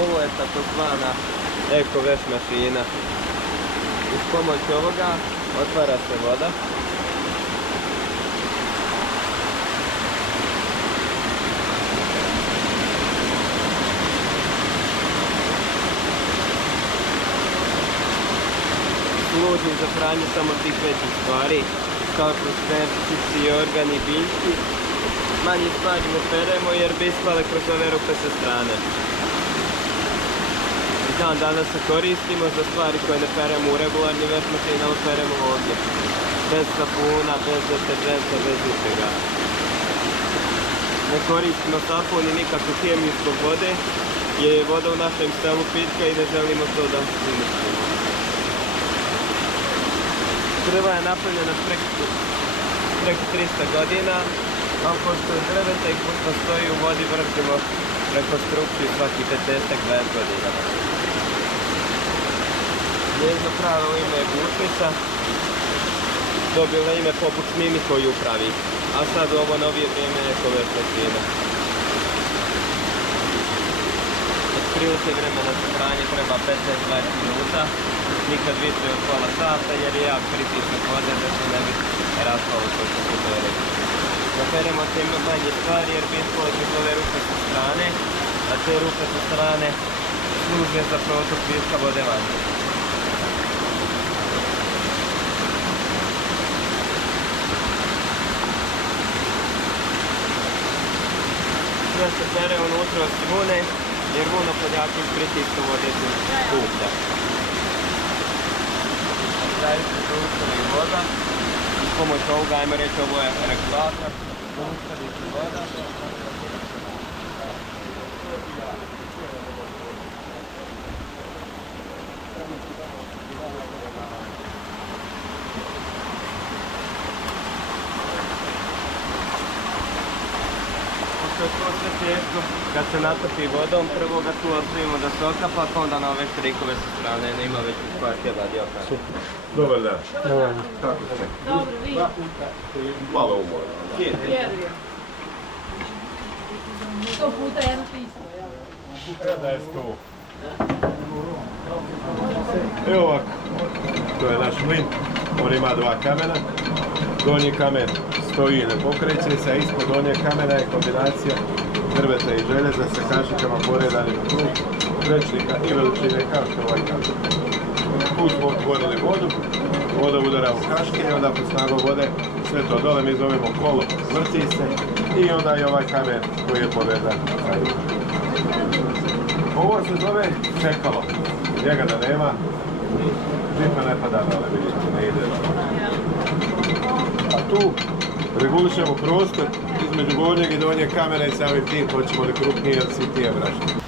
Ovo je takozvana eko veš mašina. Uz pomoć ovoga otvara se voda. Služi za pranje samo tih većih stvari, kao što su kremčici, organi, biljci. Manje stvari ne peremo jer bi ispale kroz ove rupe sa strane. Dan danas se koristimo za stvari koje ne peremo u regularnim veš mašinama, peremo ovdje. Bez sapuna, bez deterđenta, bez ničega. Ne koristimo sapun i nikakvu hemiju zbog vode, jer je voda u našem selu pitka i ne želimo to da uništimo. Drva je napravljena preko 300 godina, a pošto je drveta i pošto stoji u vodi vršimo rekonstrukciju svaki 15-20 godina. Njezno pravo ime je Bučnica, dobila ime po bučnini koju pravi, a sad u ovo novije vrijeme je eko mašina. Otprilike vremena za pranje treba 15-20 minuta, nikad više od pola sata jer je jak pritisak vode da se ne bi raspalo to što se pere. Naperemo te manje stvari jer bi ispolađe ove rupe sa strane, a te rupe sa strane služe za protok viška vode vanje. Sve se pere unutra od vune jer vuna pod jakim pritiskom vode se skuplja. Staviti se zaustavi voda, s pomoć ovoga, ajmo reći, ovo je regulator, zaustavi se voda. Pošto je to sve teško, kad se natopi vodom, prvo ga tu ostavimo da se okapa, pa onda na ove štrikove sa strane, nema već koja tijela dioka. Dobar dan. Dobar dan. Kako ste? Dobro, vi? Malo umorno. Vjerujem. 100 puta jedno pismo, jel? Da je 100. Evo ovako. To je naš mlin. On ima dva kamena. Donji kamen stoji i ne pokreće se, a ispod donjeg kamena je kombinacija drveta i željeza sa kašikama poredanim u krug, rečnika i veličine kao što ovaj kamen. Tu smo otvorili vodu, voda udara u kaške i onda pod snagom vode sve to dole mi zovemo kolo, vrti se i onda je ovaj kamen koji je povezan sa njim. Ovo se zove čekalo, njega da nema, žitno ne pada dole, vidite, ne ide dole. A tu regulišemo prostor između gornjeg i donjeg kamena i samim tim hoćemo li krupnije ili sitnije brašno.